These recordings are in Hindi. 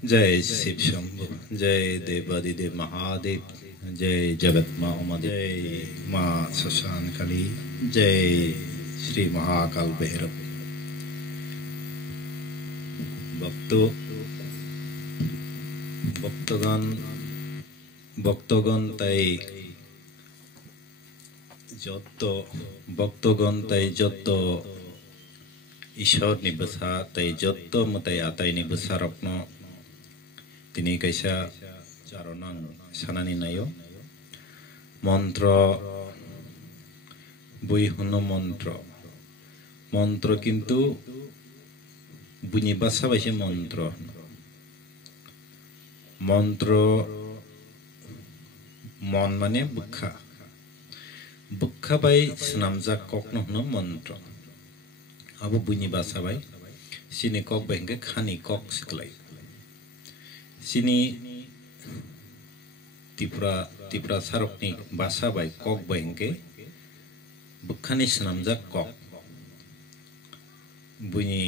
जय शिव शंभु, जय देवादिदेव महादेव, जय जगत माँ उमा, जय माँ शशान काली, जय श्री महाकाल भैरव। ভক্তগণ তাই যত ঈশ্বর নিবসা তাই যত মতাই আতাই নিবসা রত্ন তিনি কাইসা চারণাং সানানি নাयो মন্ত্র বই হনো মন্ত্র কিন্তু বুনি বাসা বাইসে মন্ত্র মন মানে বুক্ষা বাই স্নামজা ককনো হনো মন্ত্র আবু বুনি বাসা বাই সিনি কক বাইকে খানি কক সিকলাই সিনি ত্রিপুরা সারকনি বাসা বাই কক বাইকে বুখানি স্নামজা কক বুনি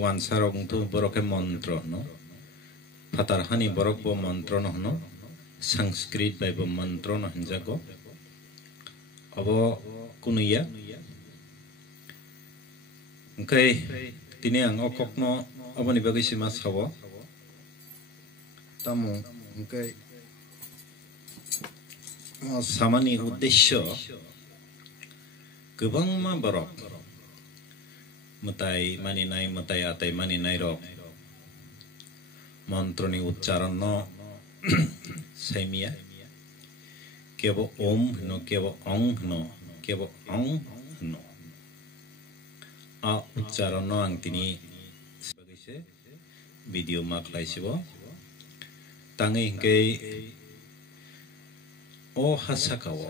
ওয়ান সারক তো বরকে মন্ত্র ন ফাতার হানি বরক ব মন্ত্র ন সংস্কৃত বাই ব মন্ত্র ন হনজাগো अब कुनुया ओंखाय दिनै आं अककनो अबनि बागै सिमा सावो तामु ओंखाय सामानि उद्देश्य गोबां मा बरक मताय मानिनाय मताय आताय मानिनाय रक मन्त्रनि उच्चारण न साइमिया केवल ओम हनो केवल अंग हनो केवल अंग हनो आ उच्चारण आं तिनी बगैसे भिडियो मा खालायसिबो ताङै हिंकै ओ हासाकाओ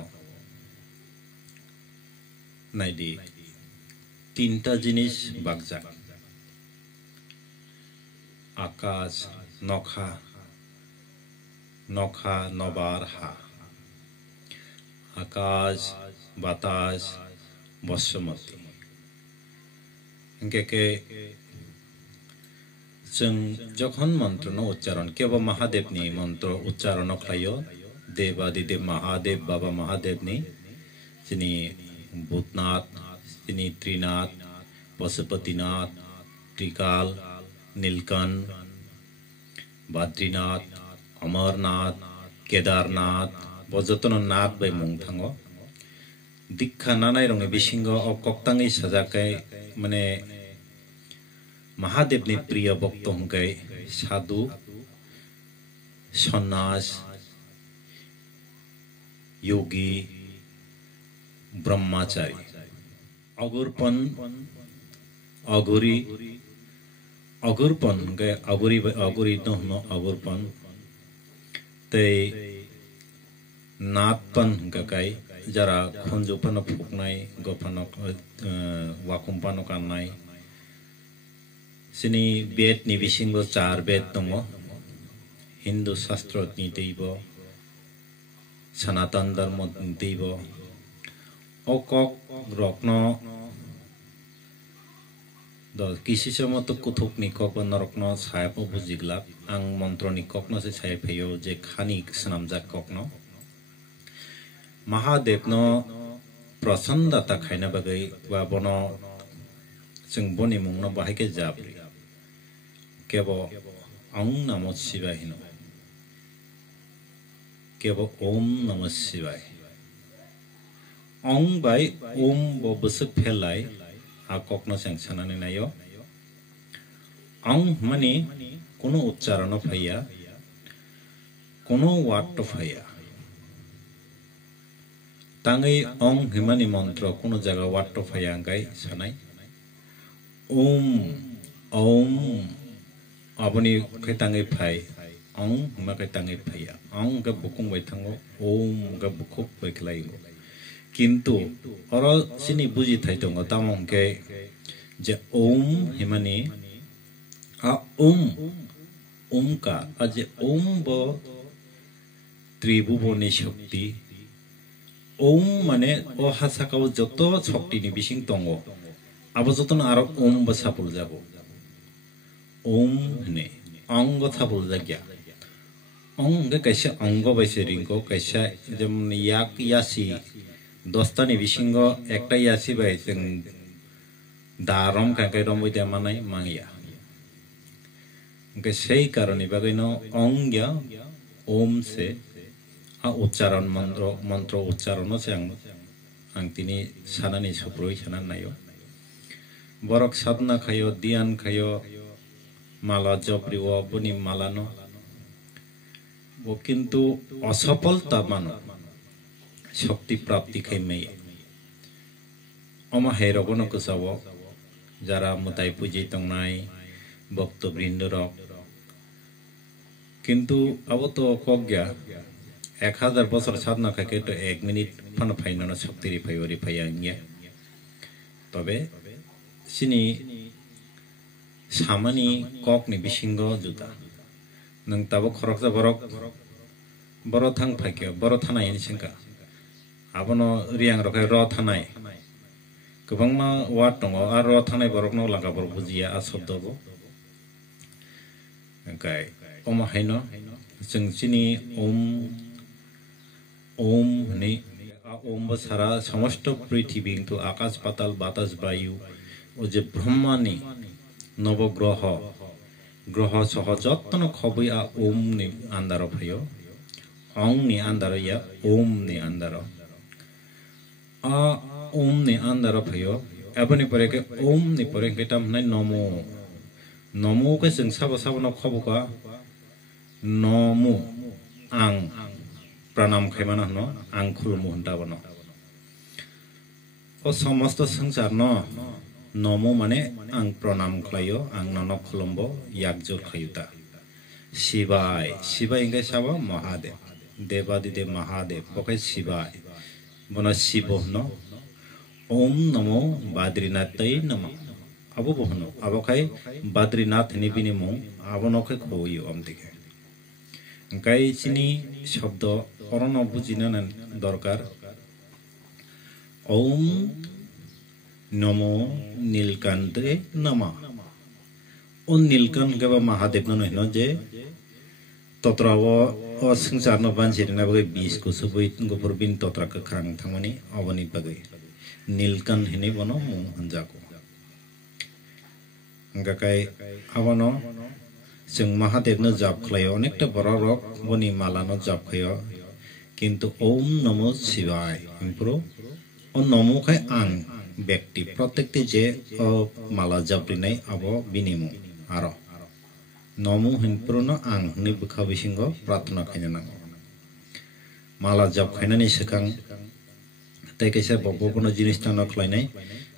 नायदि तीनटा जिनिस बागजाक आकाश नखा नबार हा आकाश बातास बसुमती इनके जों जखन मंत्र न उच्चारण केवल महादेवनि मंत्र उच्चारण खालायो देवादिदेव महादेव बाबा महादेवनि जिनि भूतनाथ जिनि त्रिनाथ पशुपतिनाथ त्रिकाल नीलकंठ बद्रीनाथ अमरनाथ केदारनाथ बजतन नाथ बाय मुं थाङो दीक्षा नानाय रंगे बिसिंग अकक्ताङै साजाखाय माने महादेवनि प्रिय भक्त हंखाय साधु सन्यास योगी ब्रह्मचारी अगुरपन हंखाय अगुरी न अगुरपन तै नाथपन हंखाय जरा खनजुपन फुकनाय गफन वाकुमपन काननाय सिनि बेद नि बिसिंग चार बेद दङ हिंदू शास्त्र नि दैब सनातन धर्म नि दैब अकक रत्न द किसिसे मत कुथुक नि कक नरकन सायप बुजिगला आं मंत्र नि ककन से सायफेयो जे खानि सनामजा ककन महादेव न प्रसन्नता खायना बागै बा बन जों बनि मुं न बाहायके जाब्रि केवल ओम नमः शिवाय हिनो केवल ओम नमः शिवाय ओम बाय ओम बबस फेलाय आकक न सेंसनानै नायो ओम माने कोनो उच्चारण फैया कोनो वाट फैया ताङै ओं हिमानि मंत्र कोनो जगह वाट फैया गाय सानाय ओम ओम आबनि खै ताङै फाय ओं हिमा खै ताङै फैया ओं गा बुकुं बाय थाङो ओम गा बुकुक बाय खलायो किन्तु अर सिनि बुजि थाय दङ तामंके जे ओम हिमानि आ ओम का अजे ओम ब त्रिभुवनि शक्ति ओम माने ओ हासाकाव जत शक्तिनि बिसिं दङ आबो जतन आरो ओम बसापुल जाबो ओम हने अंग था बोल जाग्या अंग कैसे अंग बैसे रिंगो कैसे जब याक यासी दस्तानि बिसिंगो एकटा यासी बाय जों दारम काके रम बयदा मानाय मांगिया कैसे कारणे बागैनो अंग्या ओम से आ उच्चारण मंत्र उच्चारण से आं तिनी सानानि सप्रोय साना नायो बरक साधना खायो ध्यान खायो माला जपरिवा बनि मालानो वो किंतु असफलता मानो शक्ति प्राप्ति खाइमे अमा हेरगनो कसावो जारा मुताय पुजि तंनाय भक्तवृंद रक किंतु अब तो कग्या 1000 बছর साधना खाके तो 1 मिनिट फन फाइनो शक्ति रिफाइवरी फाइया तबे सिनी सामानि ककनि बिसिंगो जुदा नों ताबो खरकजा बर थां फाइके बर थानायनि सिंका आबनो रियां रखाय र थानाय गोबांमा वाट दङ आरो र थानाय बरकनो लागा बर बुजिया आ शब्दबो ओंखाय अमा हायनो जों सिनि ओम ने ओम सारा समस्त पृथ्वी तो आकाश पाताल बातास वायु ओ जे ब्रह्मानि नवग्रह ग्रह सह जत्तन खबै आ ओम नि आन्दार भयो अंग नि आन्दार या ओम नि आन्दार आ ओम नि आन्दार भयो एबनि परे के ओम नि परे के ताम नै नमो नमो के जों साबा साबा खबका नमो आं प्रणाम खाइमाना हनो आं खुलुमो हन्ताबनो ओ समस्त संसार न नमो माने आं प्रणाम खायो आं नन खुलुमबो यागजुर खायुता शिवाय शिवाय इंगे साबा महादेव देवादिदेव महादेव बखाय शिवाय बना शिव हनो ओम नमो बद्रीनाथै नमः अबो बहनो अबखाय बद्रीनाथ नि बिनिमु आबनखे खोयो अमदिके गाय चिनी शब्द अरन बुझिनो दरकार ओम नमो नीलकंठे नमः उन नीलकंठ के महादेव नो जे तत्रव ओ संसार न बानसिरना बगे 20 को सुबै गुफुर बिन तत्र के खरां थांमनि अबनि बगे नीलकंठ हेने बनो मु हनजाको गाय आबनो जों महादेव न जाप खलायो अनेकटा बररक बनि माला न जाप खयो किंतु ओम नमो शिवाय इमप्रो ओ नमो खाय आं व्यक्ति प्रत्येकटी जे माला जापरिनाय अब बिनिमु आरो नमो हिनप्रो न आं नि बखा बिसिंगो प्रार्थना खायनो नांगौ माला जाप खायनानि सिगां तैकेसे बबनो जिनिस न खलायनाय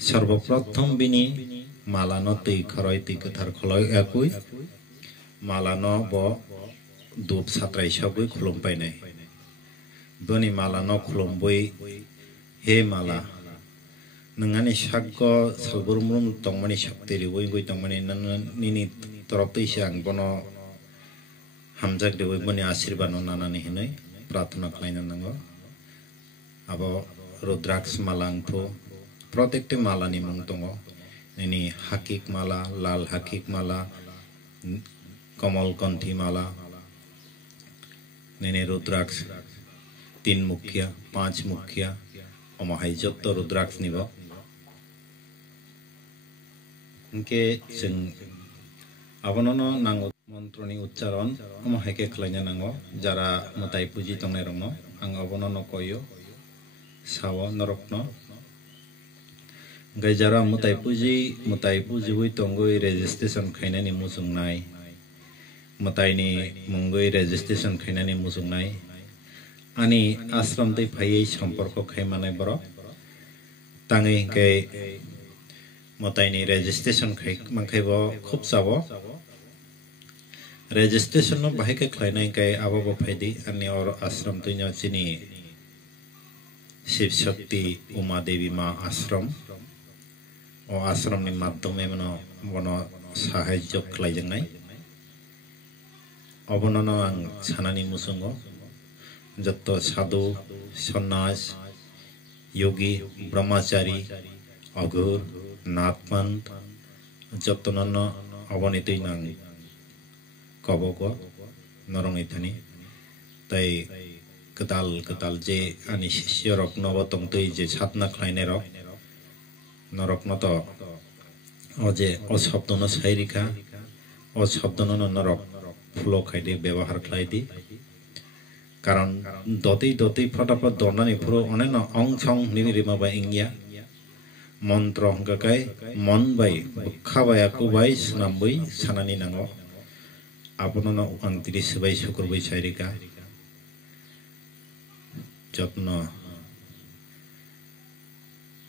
सर्वप्रथम बिनि माला न तै खरय तै कथार खलय एकुय माला न ब दुप सात्राय सबै खुलुम पाइनाय बनि माला न खुलुम बय हे माला नंगानि साग्ग सालबुरमुम तंमनि शक्ति रिवै बय तंमनि निनि तरफ तैसे आं बनो हामजाक देवै बनि आशीर्वाद नानानि हिनै प्रार्थना खालायनो नांगौ अब रुद्राक्ष माला आंथ' प्रत्येकटी मालानि मुं दङ निनि हाकिक माला लाल हाकिक माला कमल कंठी माला निनि रुद्राक्ष 3 मुखिया 5 मुखिया अमाहाय जत्त रुद्राक्ष निब इनके जों आबननो नांगौ मंत्रनि उच्चारण अमाहायके खालायनो नांगौ जारा मुताय पुजि तंनाय रंनो आं आबननो कयो साव नरकनो गाय जारा मुताय पुजि बै तंगै रेजिस्ट्रेशन खायनानि मुजुंनाय मुतायनि मुंगै रेजिस्ट्रेशन खायनानि मुजुंनाय आनि आश्रम दै फायै सम्पर्क खायमानाय बर ताङै गाय मुतायनि रेजिस्ट्रेशन खाय मांखायबो खूब जाबो रेजिस्ट्रेशन न बाहायके खायनाय गाय आबाबो फायदि आनि और आश्रम दैनो चिनि शिव शक्ति उमा देवी माँ आश्रम और आश्रम नि माध्यमे बनो साहाय्य खालायजोंनाय अबननो आं सानानि मुसुंगो जत्त साधु सन्यास योगी ब्रह्मचारी अघुर नाथपंथ जत्तननो अबनि दैनां कबको नरंगै थानी ताई कताल जे आनी शिष्य रक नब तंगतुई जे साधना खालायनाय रक नरक न तो अजे अशब्द न सायरिका अशब्द न नरक फुलो खायदे व्यवहार खालायदि कारण दतई फटाफट दरनानै फुरो अने न अंग छंग निरिमा बा इंगिया मंत्र हंगाकाय मन बाय बुखाबाया कुबाय सनामबै सानानि नांगो आपनो न अंतिरि सबाय सुकुरबै सायरिका जत्न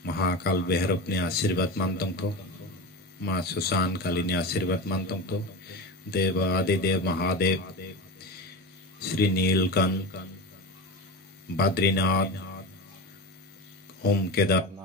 महाकाल भैरवनि आशीर्वाद मानतंगतो माँ सुशान कालीनि आशीर्वाद मानतंगतो देव आदिदेव महादेव श्री नीलकंठ बद्रीनाथ ओम केदारनाथ